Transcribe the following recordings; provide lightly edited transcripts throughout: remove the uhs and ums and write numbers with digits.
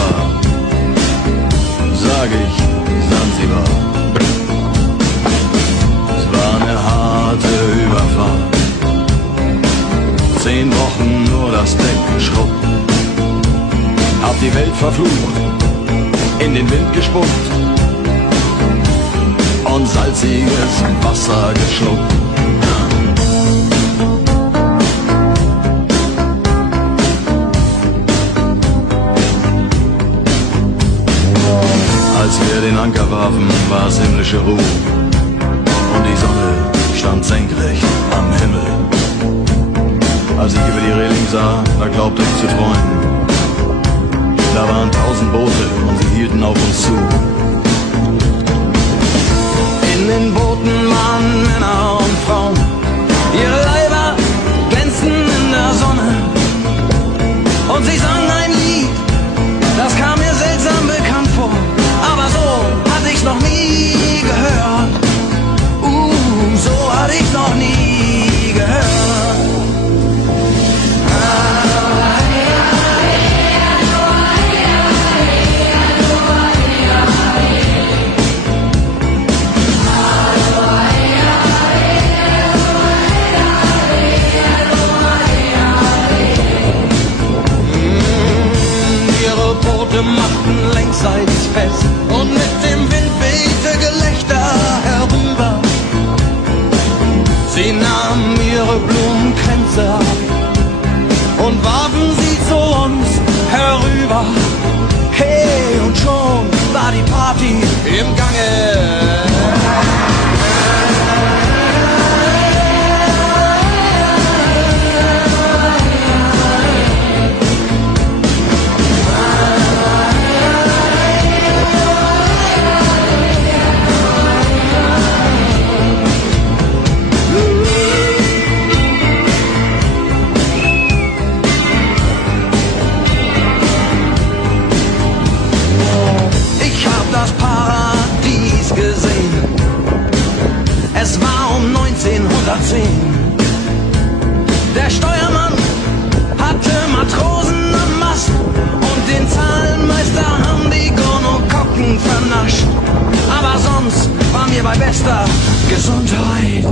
Zanzibar, sag ich Zanzibar. Es war eine harte Überfahrt, 10 Wochen nur das Deck geschrubbt, hab die Welt verflucht, in den Wind gespuckt und salziges Wasser geschluckt. Als wir den Anker warfen, war es himmlische Ruhe und die Sonne stand senkrecht am Himmel. Als ich über die Reling sah, da glaubte ich zu träumen. Da waren 1000 Boote und sie hielten auf uns zu. In den Booten waren Männer und Frauen, ihre Leiber glänzten in der Sonne und sie sangen ein Lied, das kam mir seltsam bekannt vor. Aber so hatte ich's noch nie gehört. So hatte ich's noch nie gehört. Ihre Boote machten längsseits fest und mit dem Wind wehte Gelächter herüber. Sie nahmen ihre Blumenkränze ab und warfen sie zu uns herüber. Hey, und schon war die Party im Gange. Das Paradies gesehen. Es war um 1910. Der Steuermann hatte Matrosen am Mast und den Zahlenmeister haben die Gonokokken vernascht. Aber sonst waren wir bei bester Gesundheit.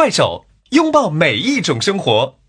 快手，拥抱每一种生活。